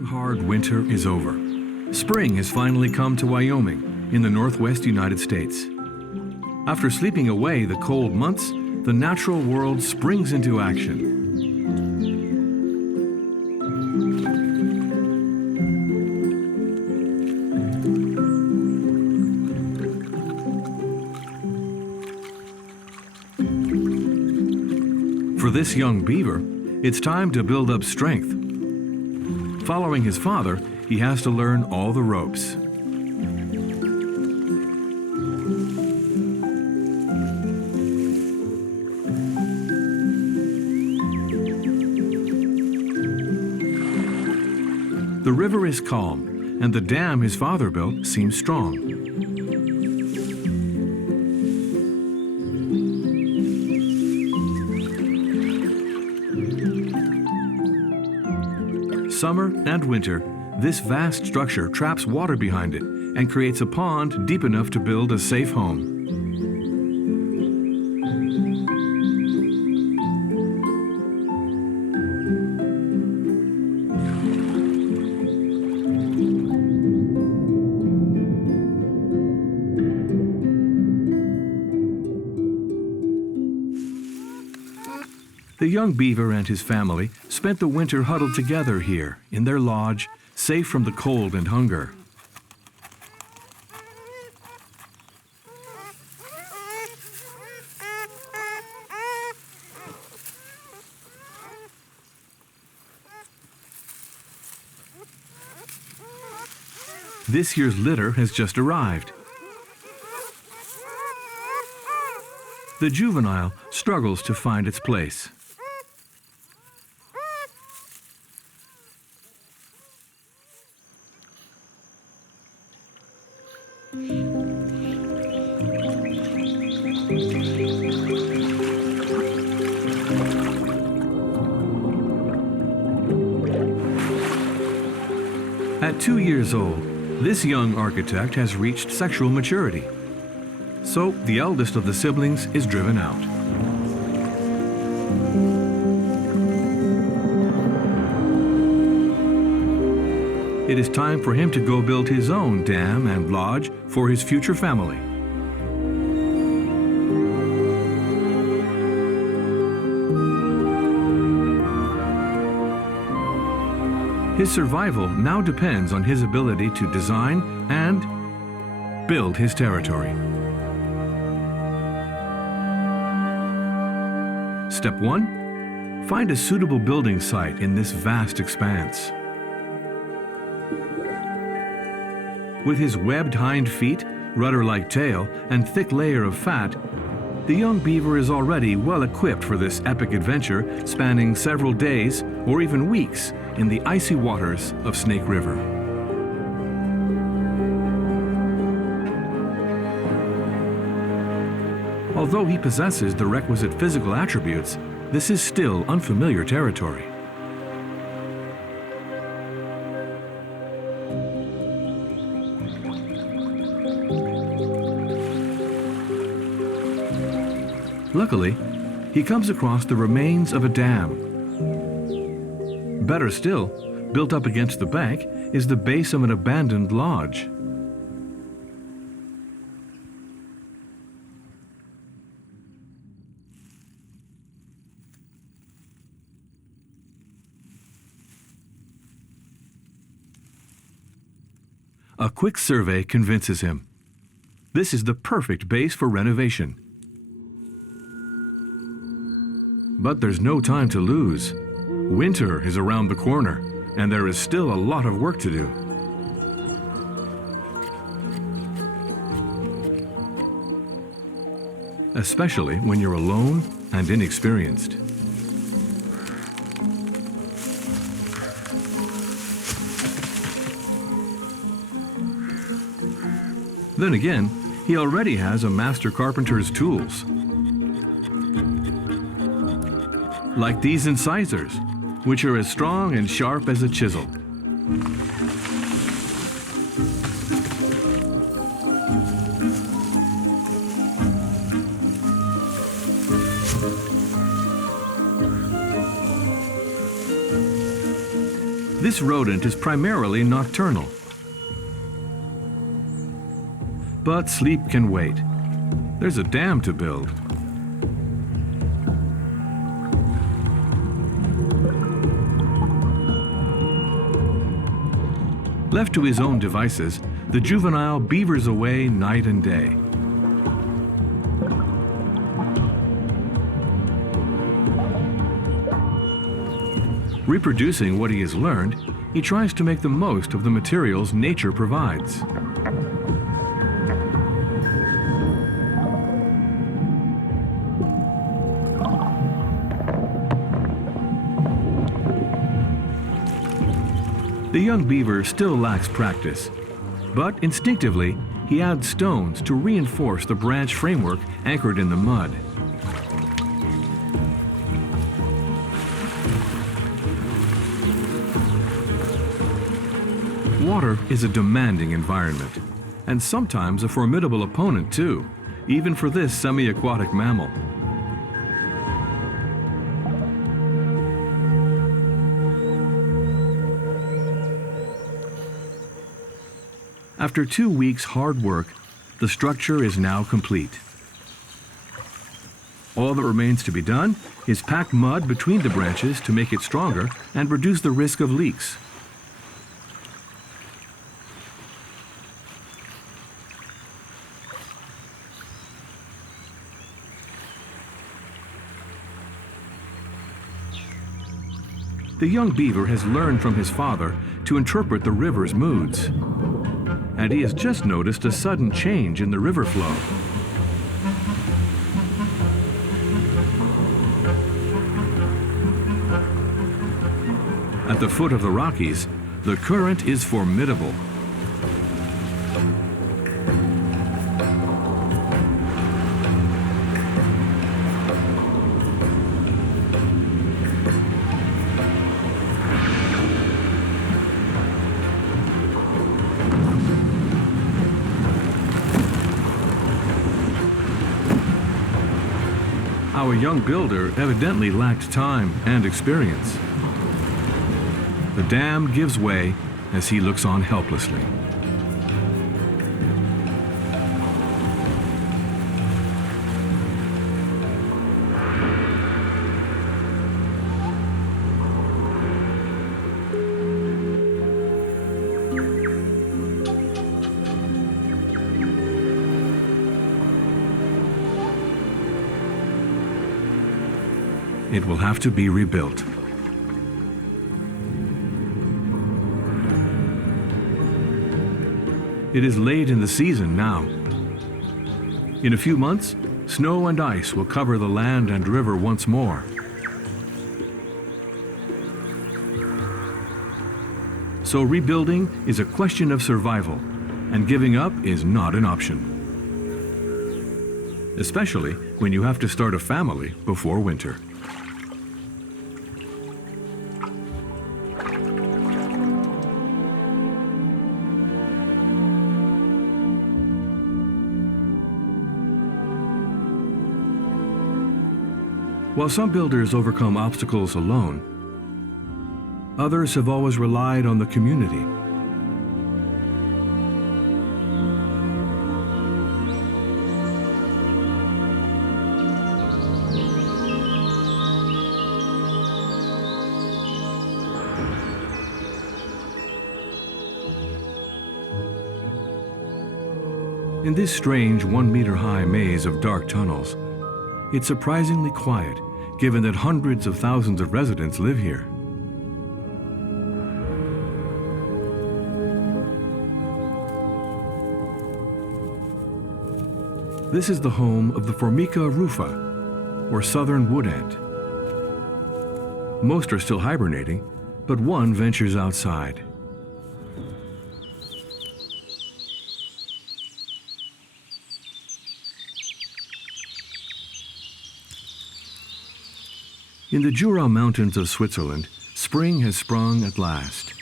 long, hard winter is over. Spring has finally come to Wyoming, in the northwest United States. After sleeping away the cold months, the natural world springs into action. For this young beaver, it's time to build up strength. Following his father, he has to learn all the ropes. The river is calm, and the dam his father built seems strong. Summer and winter, this vast structure traps water behind it and creates a pond deep enough to build a safe home. The young beaver and his family spent the winter huddled together here in their lodge, safe from the cold and hunger. This year's litter has just arrived. The juvenile struggles to find its place. At 2 years old, this young architect has reached sexual maturity. So the eldest of the siblings is driven out. It is time for him to go build his own dam and lodge for his future family. His survival now depends on his ability to design and build his territory. Step 1. Find a suitable building site in this vast expanse. With his webbed hind feet, rudder-like tail, and thick layer of fat, the young beaver is already well equipped for this epic adventure spanning several days or even weeks in the icy waters of Snake River. Although he possesses the requisite physical attributes, this is still unfamiliar territory. Luckily, he comes across the remains of a dam. Better still, built up against the bank is the base of an abandoned lodge. A quick survey convinces him. This is the perfect base for renovation. But there's no time to lose. Winter is around the corner, and there is still a lot of work to do. Especially when you're alone and inexperienced. Then again, he already has a master carpenter's tools. Like these incisors, which are as strong and sharp as a chisel. This rodent is primarily nocturnal. But sleep can wait. There's a dam to build. Left to his own devices, the juvenile beavers away night and day. Reproducing what he has learned, he tries to make the most of the materials nature provides. The young beaver still lacks practice, but instinctively he adds stones to reinforce the branch framework anchored in the mud. Water is a demanding environment, and sometimes a formidable opponent too, even for this semi-aquatic mammal. After 2 weeks' hard work, the structure is now complete. All that remains to be done is pack mud between the branches to make it stronger and reduce the risk of leaks. The young beaver has learned from his father to interpret the river's moods. And he has just noticed a sudden change in the river flow. At the foot of the Rockies, the current is formidable. Our young builder evidently lacked time and experience. The dam gives way as he looks on helplessly. It will have to be rebuilt. It is late in the season now. In a few months, snow and ice will cover the land and river once more. So rebuilding is a question of survival, and giving up is not an option. Especially when you have to start a family before winter. While some builders overcome obstacles alone, others have always relied on the community. In this strange 1-meter-high maze of dark tunnels, it's surprisingly quiet, given that hundreds of thousands of residents live here. This is the home of the Formica rufa, or southern wood ant. Most are still hibernating, but one ventures outside. In the Jura mountains of Switzerland, spring has sprung at last.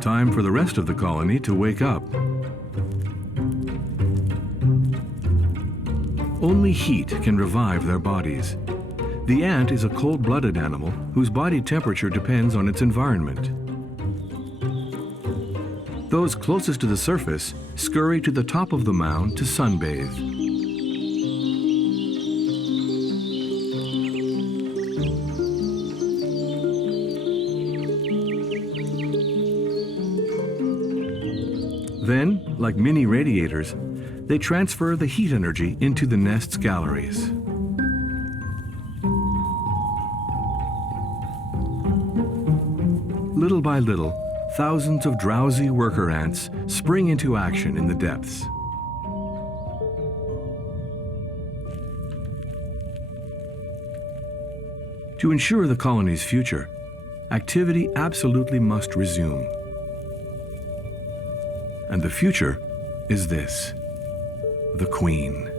Time for the rest of the colony to wake up. Only heat can revive their bodies. The ant is a cold-blooded animal whose body temperature depends on its environment. Those closest to the surface scurry to the top of the mound to sunbathe. Then, like mini radiators, they transfer the heat energy into the nest's galleries. Little by little, thousands of drowsy worker ants spring into action in the depths. To ensure the colony's future, activity absolutely must resume. And the future is this: the queen.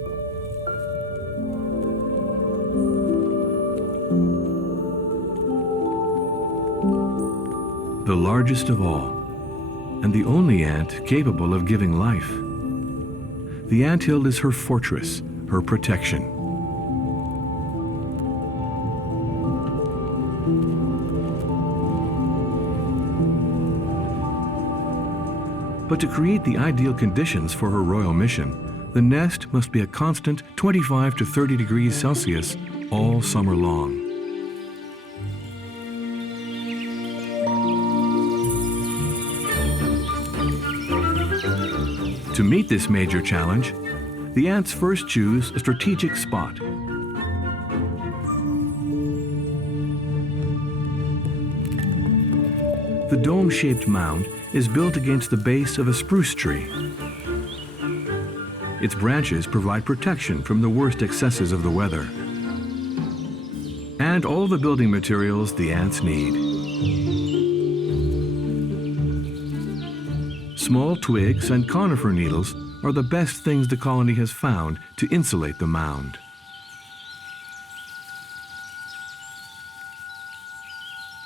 The largest of all, and the only ant capable of giving life. The anthill is her fortress, her protection. But to create the ideal conditions for her royal mission, the nest must be a constant 25 to 30 degrees Celsius all summer long. To meet this major challenge, the ants first choose a strategic spot. The dome-shaped mound is built against the base of a spruce tree. Its branches provide protection from the worst excesses of the weather, and all the building materials the ants need. Small twigs and conifer needles are the best things the colony has found to insulate the mound.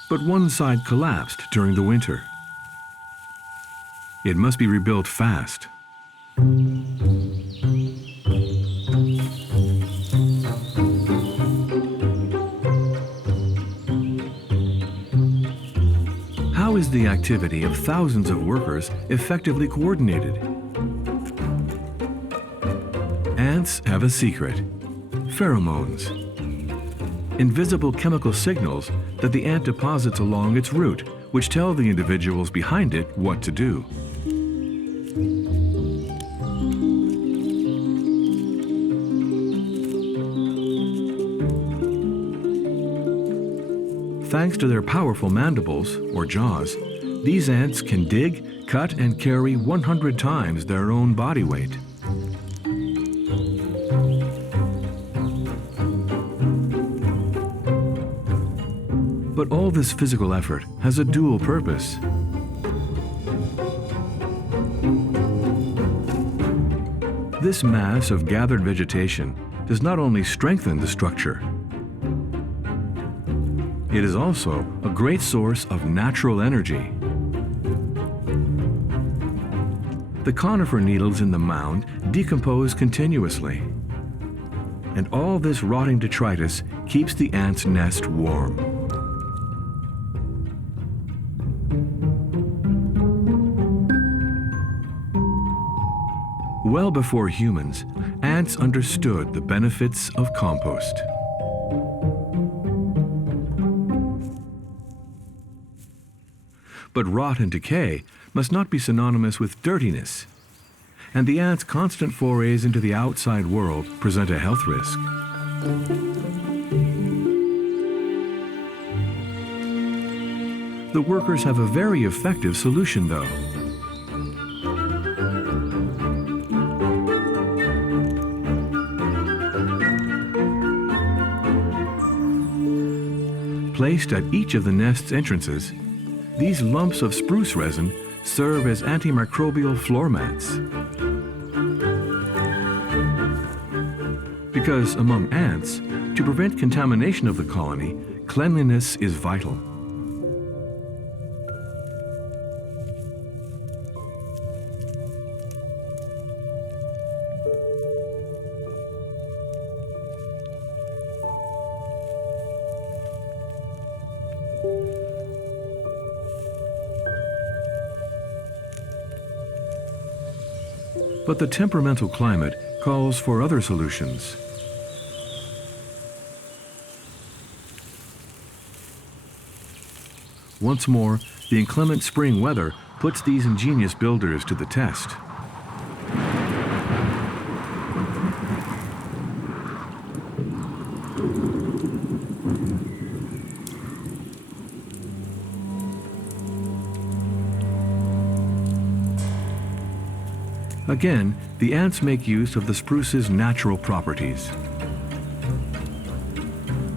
But one side collapsed during the winter. It must be rebuilt fast. How is the activity of thousands of workers effectively coordinated? Ants have a secret: pheromones. Invisible chemical signals that the ant deposits along its route, which tell the individuals behind it what to do. Thanks to their powerful mandibles, or jaws, these ants can dig, cut, and carry 100 times their own body weight. But all this physical effort has a dual purpose. This mass of gathered vegetation does not only strengthen the structure, it is also a great source of natural energy. The conifer needles in the mound decompose continuously, and all this rotting detritus keeps the ant's nest warm. Well before humans, ants understood the benefits of compost. But rot and decay must not be synonymous with dirtiness, and the ants' constant forays into the outside world present a health risk. The workers have a very effective solution, though. Placed at each of the nest's entrances, these lumps of spruce resin serve as antimicrobial floor mats. Because among ants, to prevent contamination of the colony, cleanliness is vital. But the temperamental climate calls for other solutions. Once more, the inclement spring weather puts these ingenious builders to the test. Again, the ants make use of the spruce's natural properties.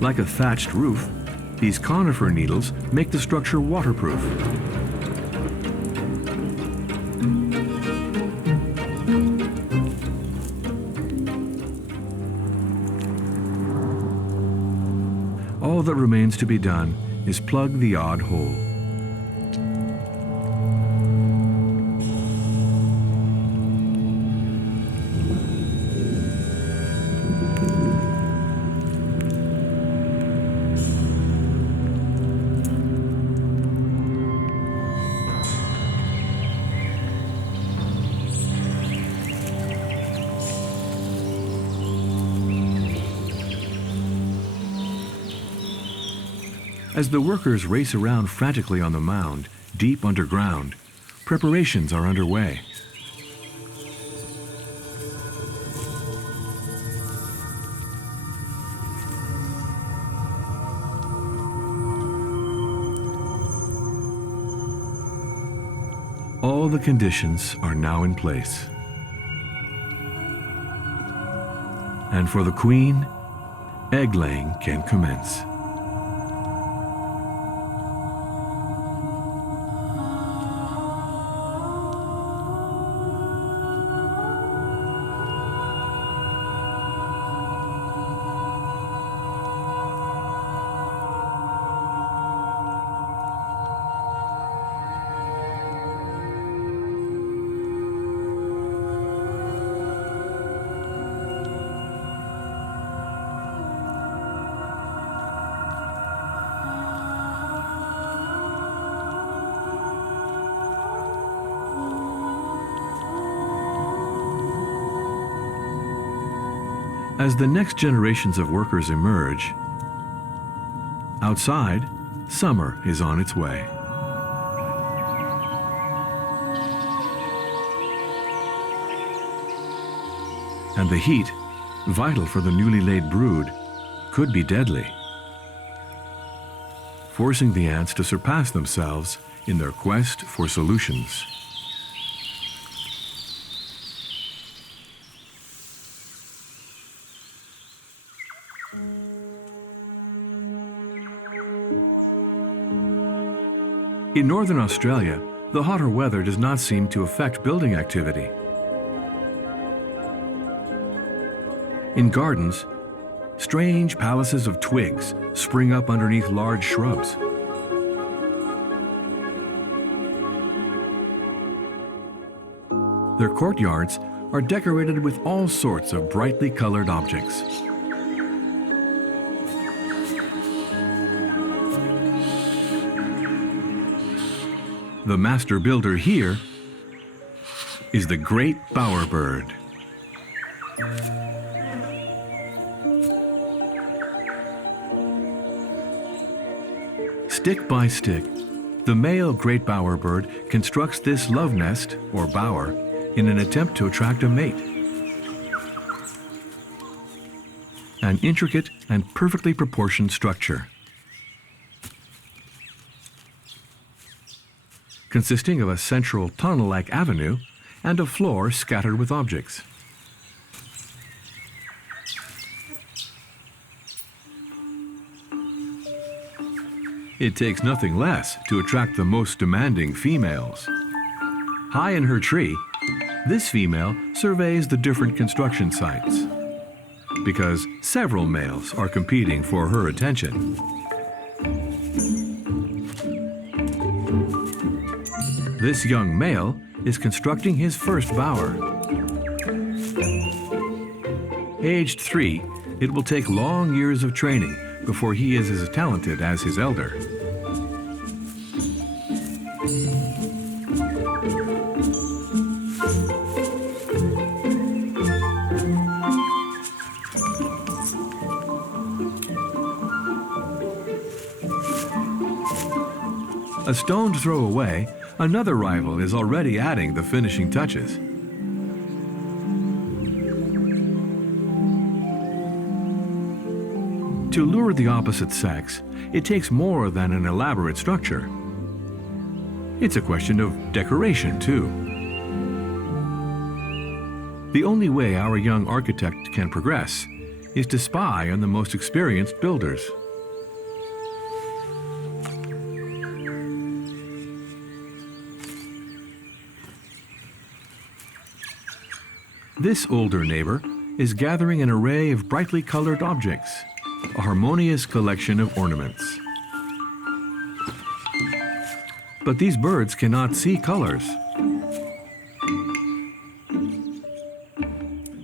Like a thatched roof, these conifer needles make the structure waterproof. All that remains to be done is plug the odd hole. As the workers race around frantically on the mound, deep underground, preparations are underway. All the conditions are now in place. And for the queen, egg-laying can commence. As the next generations of workers emerge, outside, summer is on its way. And the heat, vital for the newly laid brood, could be deadly, forcing the ants to surpass themselves in their quest for solutions. In northern Australia, the hotter weather does not seem to affect building activity. In gardens, strange palaces of twigs spring up underneath large shrubs. Their courtyards are decorated with all sorts of brightly colored objects. The master builder here is the great Bowerbird. Stick by stick, the male great Bowerbird constructs this love nest, or bower, in an attempt to attract a mate. An intricate and perfectly proportioned structure, consisting of a central tunnel-like avenue and a floor scattered with objects. It takes nothing less to attract the most demanding females. High in her tree, this female surveys the different construction sites, because several males are competing for her attention. This young male is constructing his first bower. Aged 3, it will take long years of training before he is as talented as his elder. A stone's throw away, another rival is already adding the finishing touches. To lure the opposite sex, it takes more than an elaborate structure. It's a question of decoration, too. The only way our young architect can progress is to spy on the most experienced builders. This older neighbor is gathering an array of brightly colored objects, a harmonious collection of ornaments. But these birds cannot see colors.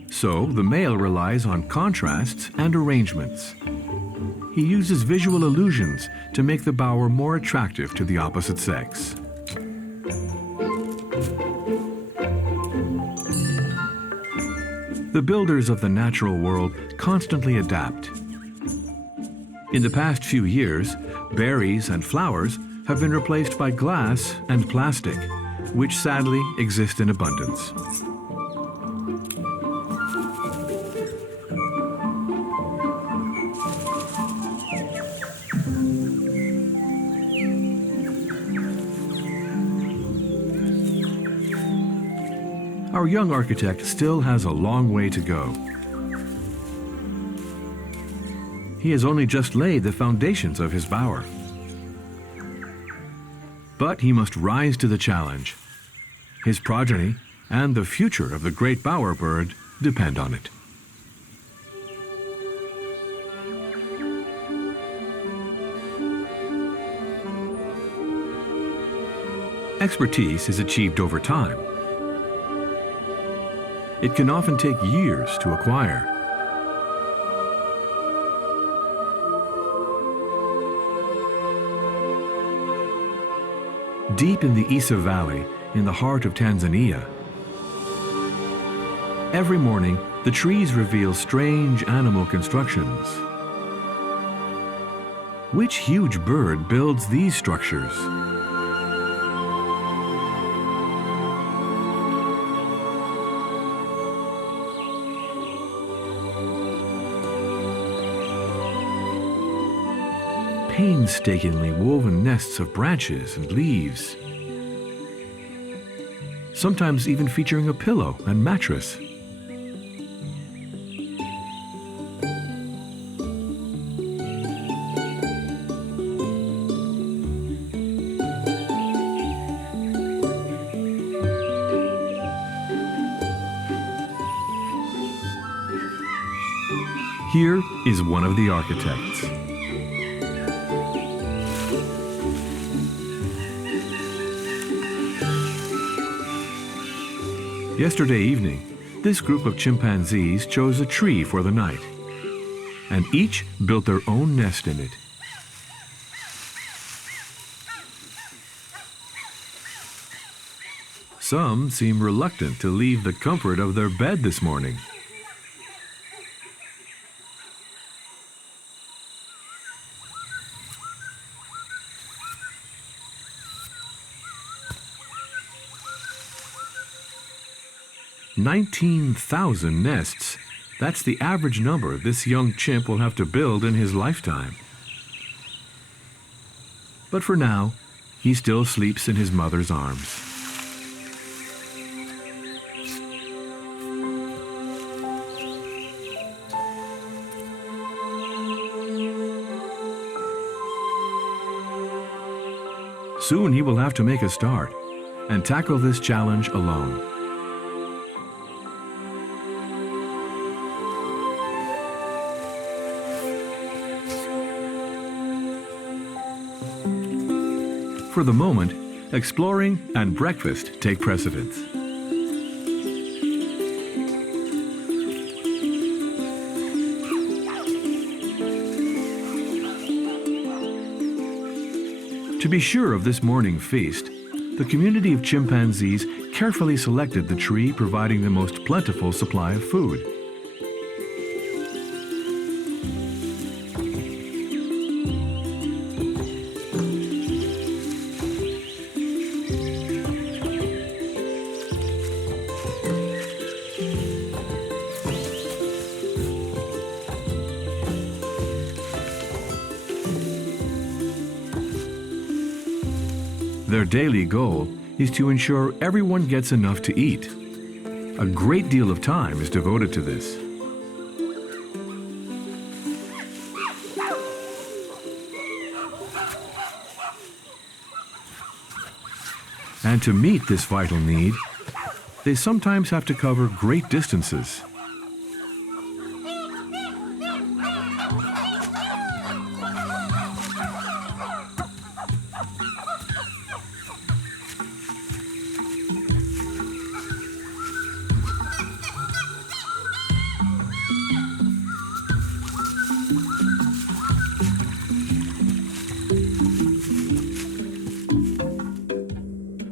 So the male relies on contrasts and arrangements. He uses visual illusions to make the bower more attractive to the opposite sex. The builders of the natural world constantly adapt. In the past few years, berries and flowers have been replaced by glass and plastic, which sadly exist in abundance. Our young architect still has a long way to go. He has only just laid the foundations of his bower. But he must rise to the challenge. His progeny and the future of the great bowerbird depend on it. Expertise is achieved over time. It can often take years to acquire. Deep in the Isa Valley, in the heart of Tanzania, every morning the trees reveal strange animal constructions. Which huge bird builds these structures? Painstakingly woven nests of branches and leaves, sometimes even featuring a pillow and mattress. Here is one of the architects. Yesterday evening, this group of chimpanzees chose a tree for the night, and each built their own nest in it. Some seem reluctant to leave the comfort of their bed this morning. "19,000 nests. That's the average number this young chimp will have to build in his lifetime." But for now, he still sleeps in his mother's arms. Soon he will have to make a start and tackle this challenge alone. For the moment, exploring and breakfast take precedence. To be sure of this morning feast, the community of chimpanzees carefully selected the tree providing the most plentiful supply of food. Their daily goal is to ensure everyone gets enough to eat. A great deal of time is devoted to this. And to meet this vital need, they sometimes have to cover great distances.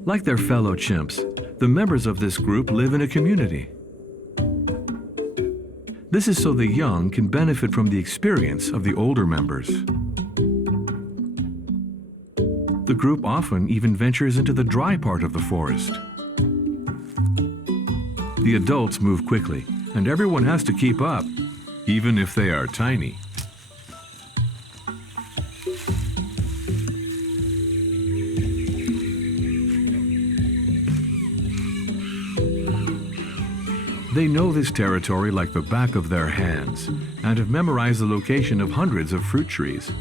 Like their fellow chimps, the members of this group live in a community. This is so the young can benefit from the experience of the older members. The group often even ventures into the dry part of the forest. The adults move quickly, and everyone has to keep up, even if they are tiny. They know this territory like the back of their hands and have memorized the location of hundreds of fruit trees.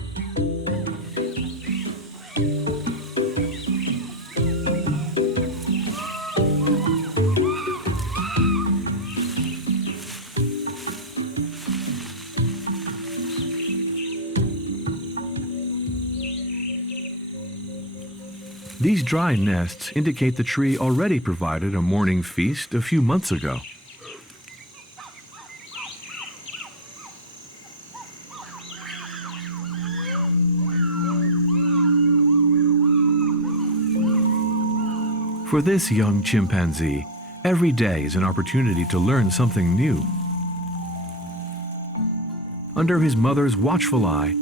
These dry nests indicate the tree already provided a morning feast a few months ago. For this young chimpanzee, every day is an opportunity to learn something new. Under his mother's watchful eye,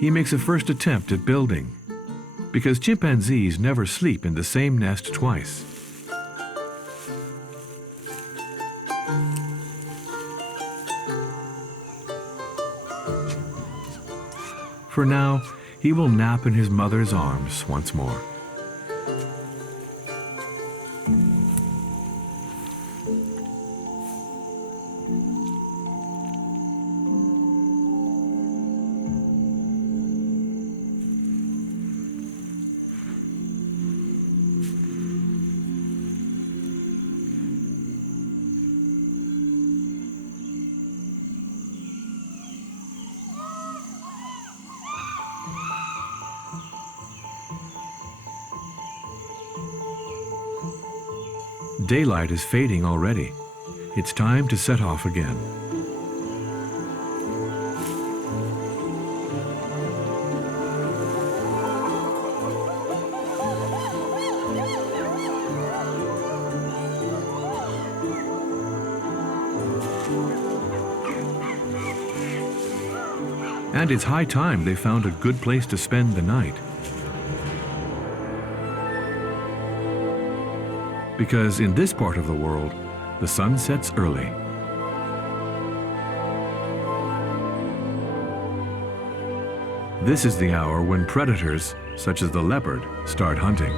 he makes a first attempt at building, because chimpanzees never sleep in the same nest twice. For now, he will nap in his mother's arms once more. Daylight is fading already. It's time to set off again. And it's high time they found a good place to spend the night. Because in this part of the world, the sun sets early. This is the hour when predators, such as the leopard, start hunting.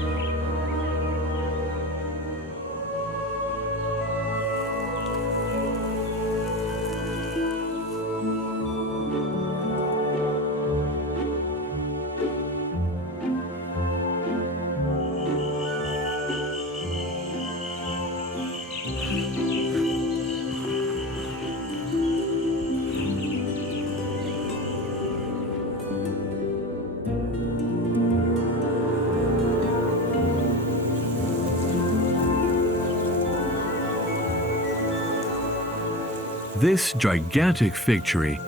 This gigantic fig tree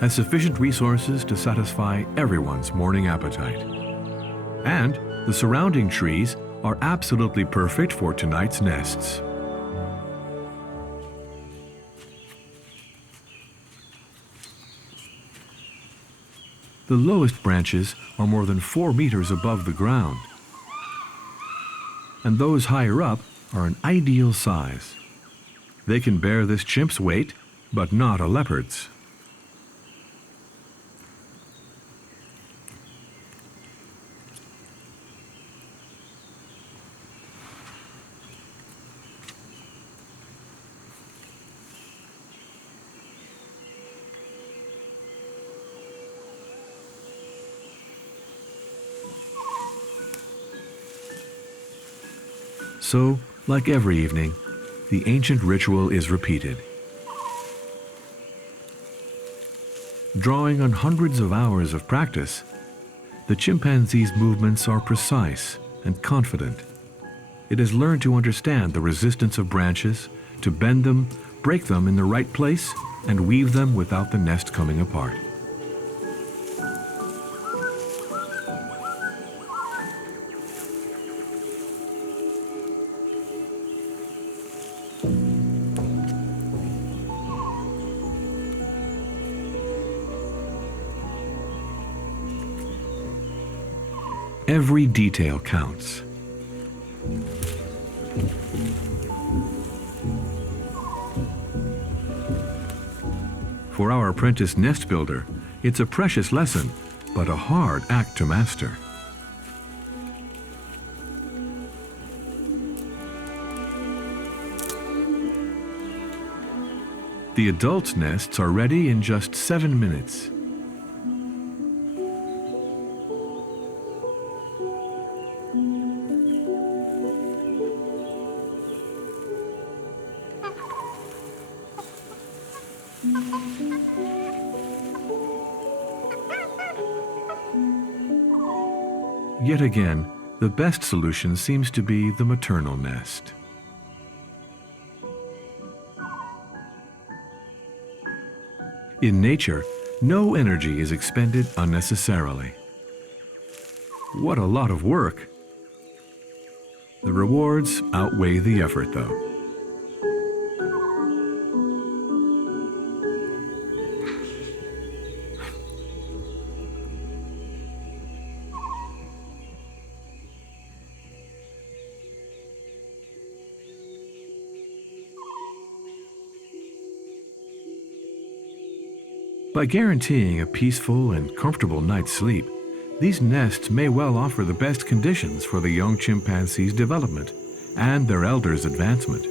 has sufficient resources to satisfy everyone's morning appetite. And the surrounding trees are absolutely perfect for tonight's nests. The lowest branches are more than 4 meters above the ground, and those higher up are an ideal size. They can bear this chimp's weight, but not a leopard's. So, like every evening, the ancient ritual is repeated. Drawing on hundreds of hours of practice, the chimpanzee's movements are precise and confident. It has learned to understand the resistance of branches, to bend them, break them in the right place, and weave them without the nest coming apart. Every detail counts. For our apprentice nest builder, it's a precious lesson, but a hard act to master. The adults' nests are ready in just 7 minutes. Yet again, the best solution seems to be the maternal nest. In nature, no energy is expended unnecessarily. What a lot of work! The rewards outweigh the effort, though. By guaranteeing a peaceful and comfortable night's sleep, these nests may well offer the best conditions for the young chimpanzee's development and their elders' advancement.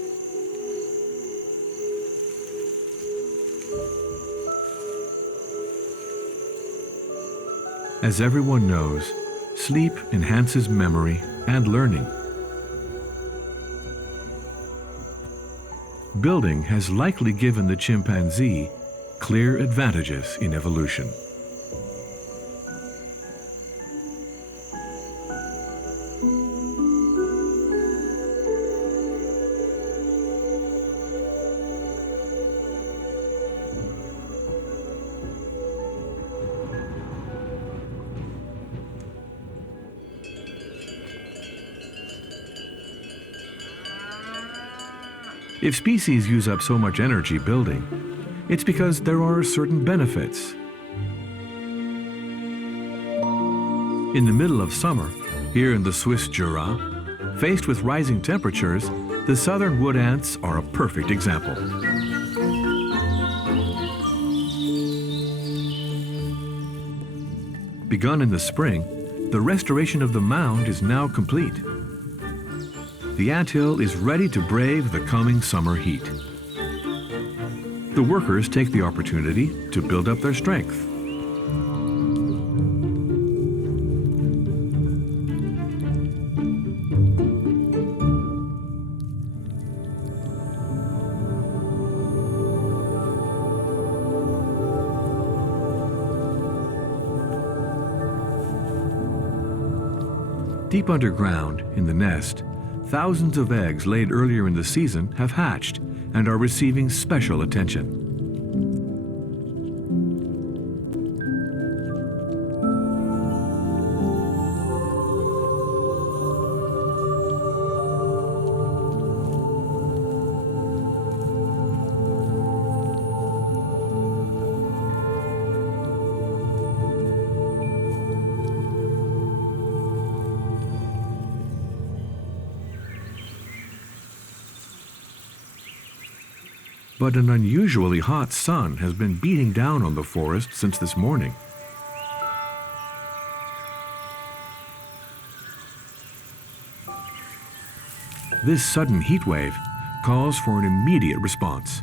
As everyone knows, sleep enhances memory and learning. Building has likely given the chimpanzee clear advantages in evolution. If species use up so much energy building, it's because there are certain benefits. In the middle of summer, here in the Swiss Jura, faced with rising temperatures, the southern wood ants are a perfect example. Begun in the spring, the restoration of the mound is now complete. The anthill is ready to brave the coming summer heat. The workers take the opportunity to build up their strength. Deep underground, in the nest, thousands of eggs laid earlier in the season have hatched and are receiving special attention. But an unusually hot sun has been beating down on the forest since this morning. This sudden heat wave calls for an immediate response.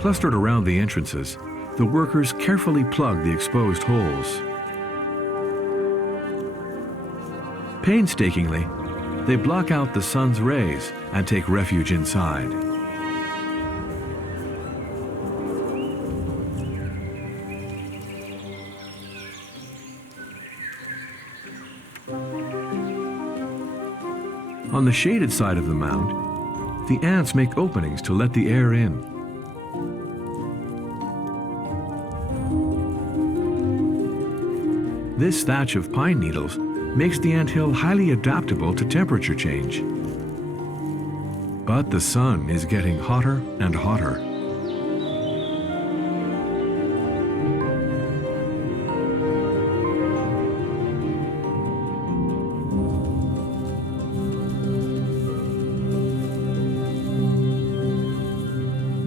Clustered around the entrances, the workers carefully plug the exposed holes. Painstakingly, they block out the sun's rays and take refuge inside. On the shaded side of the mound, the ants make openings to let the air in. This thatch of pine needles makes the anthill highly adaptable to temperature change. But the sun is getting hotter and hotter.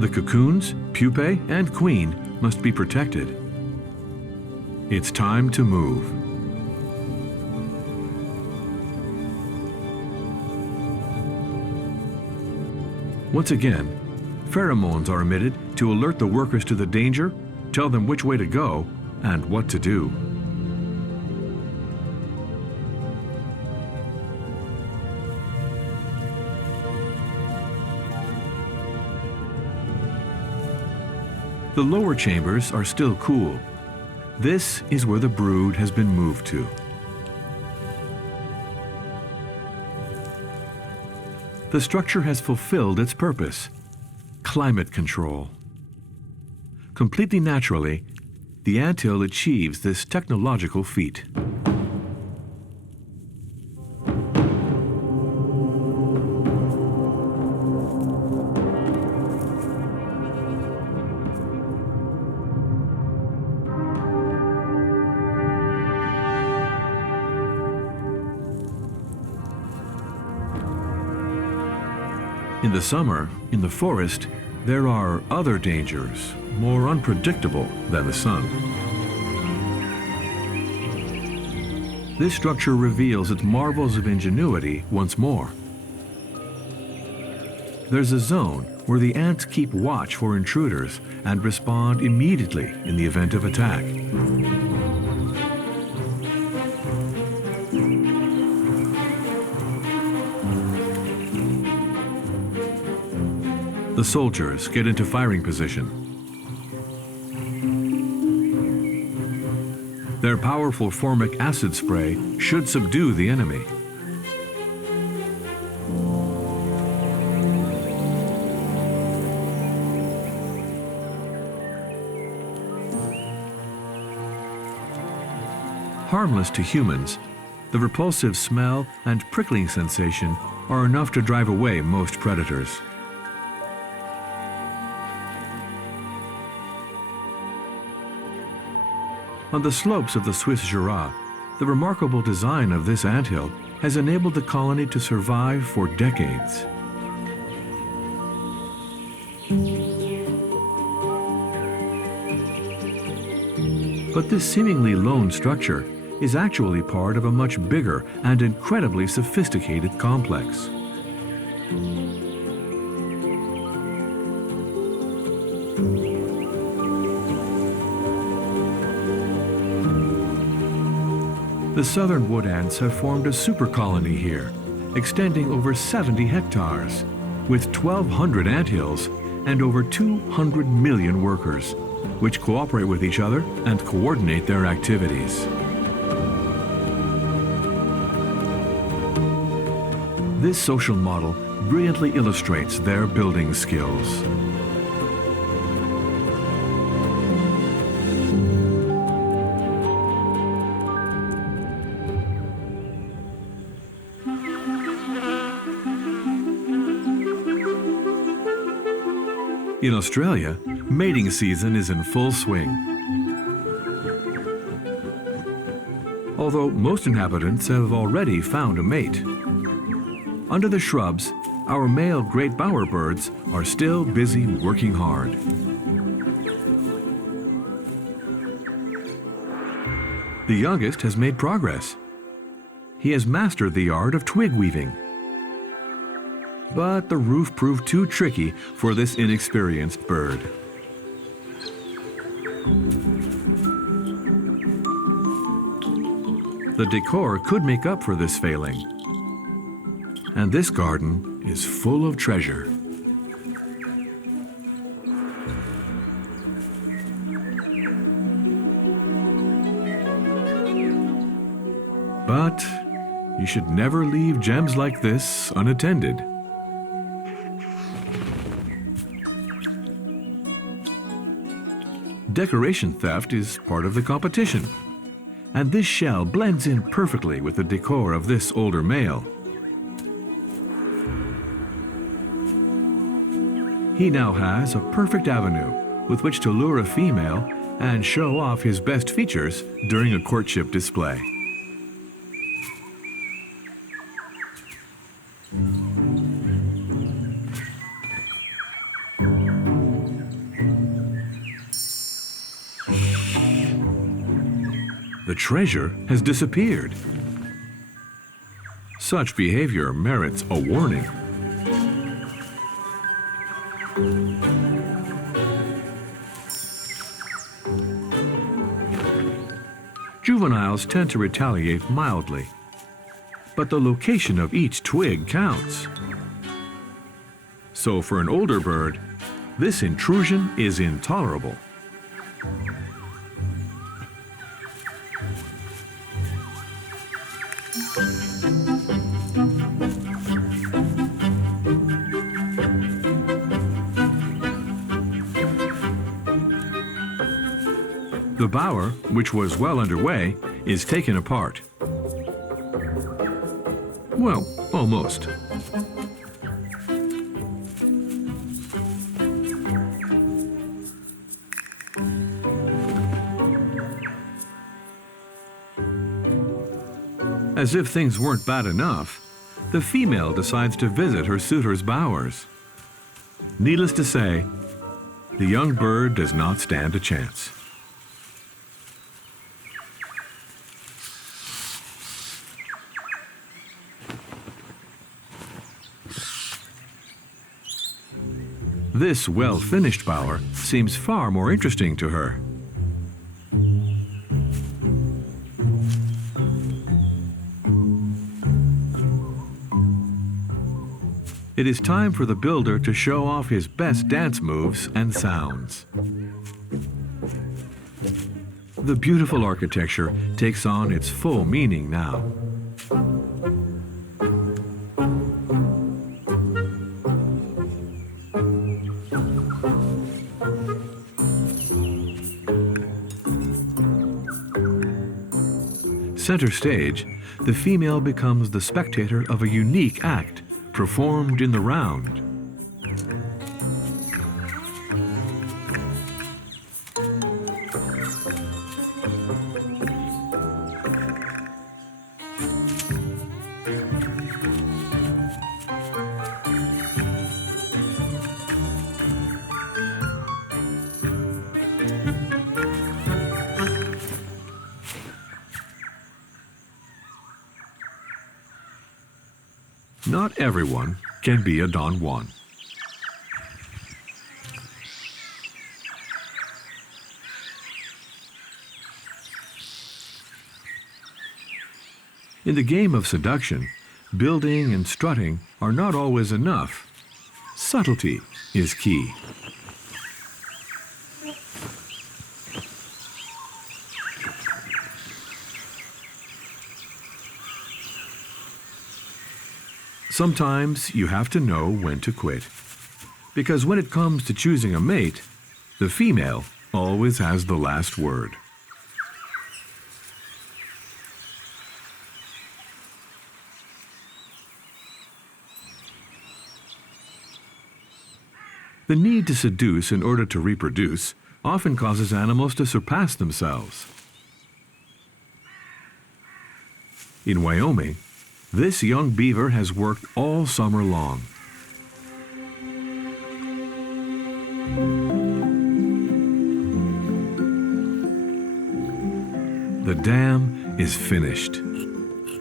The cocoons, pupae, and queen must be protected. It's time to move. Once again, pheromones are emitted to alert the workers to the danger, tell them which way to go, and what to do. The lower chambers are still cool. This is where the brood has been moved to. The structure has fulfilled its purpose: climate control. Completely naturally, the anthill achieves this technological feat. In the summer, in the forest, there are other dangers, more unpredictable than the sun. This structure reveals its marvels of ingenuity once more. There's a zone where the ants keep watch for intruders and respond immediately in the event of attack. The soldiers get into firing position. Their powerful formic acid spray should subdue the enemy. Harmless to humans, the repulsive smell and prickling sensation are enough to drive away most predators. On the slopes of the Swiss Jura, the remarkable design of this anthill has enabled the colony to survive for decades. But this seemingly lone structure is actually part of a much bigger and incredibly sophisticated complex. The southern wood ants have formed a super colony here, extending over 70 hectares, with 1,200 anthills and over 200 million workers, which cooperate with each other and coordinate their activities. This social model brilliantly illustrates their building skills. In Australia, mating season is in full swing. Although most inhabitants have already found a mate. Under the shrubs, our male great bowerbirds are still busy working hard. The youngest has made progress. He has mastered the art of twig weaving. But the roof proved too tricky for this inexperienced bird. The decor could make up for this failing. And this garden is full of treasure. But you should never leave gems like this unattended. Decoration theft is part of the competition, and this shell blends in perfectly with the decor of this older male. He now has a perfect avenue with which to lure a female and show off his best features during a courtship display. The treasure has disappeared. Such behavior merits a warning. Juveniles tend to retaliate mildly, but the location of each twig counts. So for an older bird, this intrusion is intolerable. The bower, which was well underway, is taken apart. Well, almost. As if things weren't bad enough, the female decides to visit her suitor's bowers. Needless to say, the young bird does not stand a chance. This well-finished bower seems far more interesting to her. It is time for the builder to show off his best dance moves and sounds. The beautiful architecture takes on its full meaning now. Center stage, the female becomes the spectator of a unique act performed in the round. Not everyone can be a Don Juan. In the game of seduction, building and strutting are not always enough. Subtlety is key. Sometimes you have to know when to quit, because when it comes to choosing a mate, the female always has the last word. The need to seduce in order to reproduce often causes animals to surpass themselves. In Wyoming, this young beaver has worked all summer long. The dam is finished.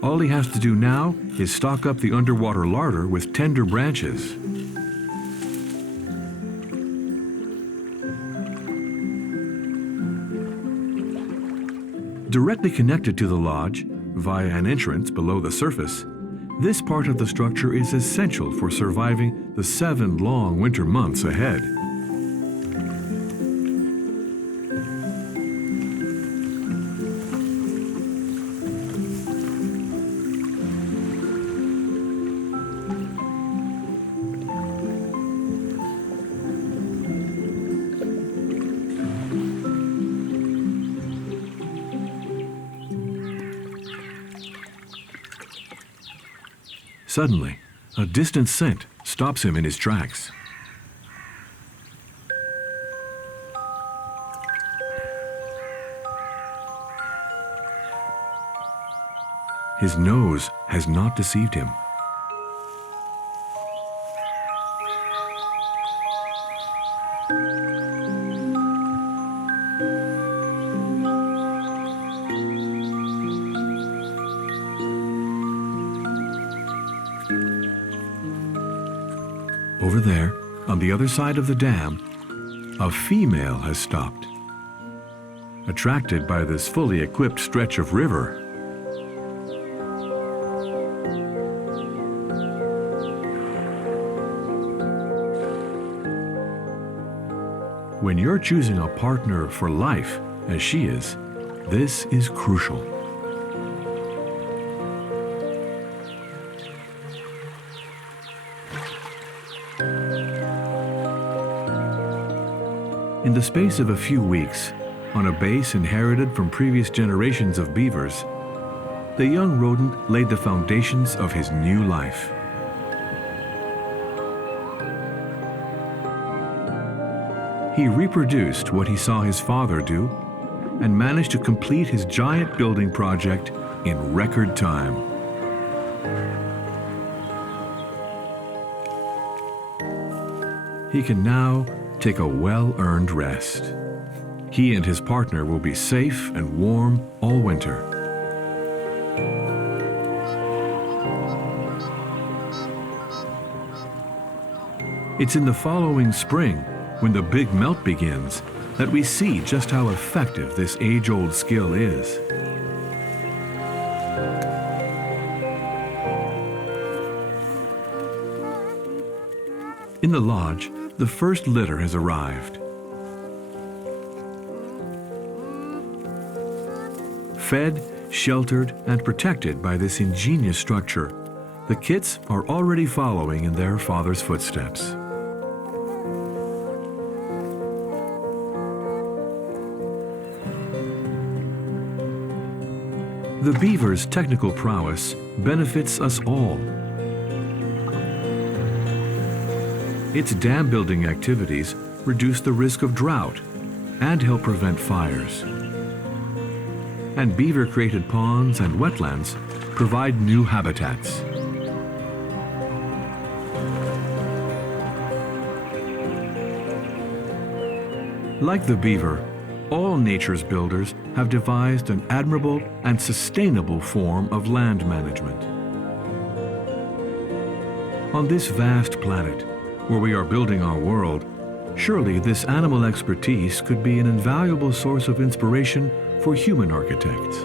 All he has to do now is stock up the underwater larder with tender branches. Directly connected to the lodge, via an entrance below the surface, this part of the structure is essential for surviving the 7 long winter months ahead. Suddenly, a distant scent stops him in his tracks. His nose has not deceived him. Over there, on the other side of the dam, a female has stopped. Attracted by this fully equipped stretch of river, when you're choosing a partner for life, as she is, this is crucial. In the space of a few weeks, on a base inherited from previous generations of beavers, the young rodent laid the foundations of his new life. He reproduced what he saw his father do and managed to complete his giant building project in record time. He can now take a well-earned rest. He and his partner will be safe and warm all winter. It's in the following spring, when the big melt begins, that we see just how effective this age-old skill is. In the lodge, the first litter has arrived. Fed, sheltered, and protected by this ingenious structure, the kits are already following in their father's footsteps. The beaver's technical prowess benefits us all. Its dam building activities reduce the risk of drought and help prevent fires. And beaver-created ponds and wetlands provide new habitats. Like the beaver, all nature's builders have devised an admirable and sustainable form of land management. On this vast planet, where we are building our world, surely this animal expertise could be an invaluable source of inspiration for human architects.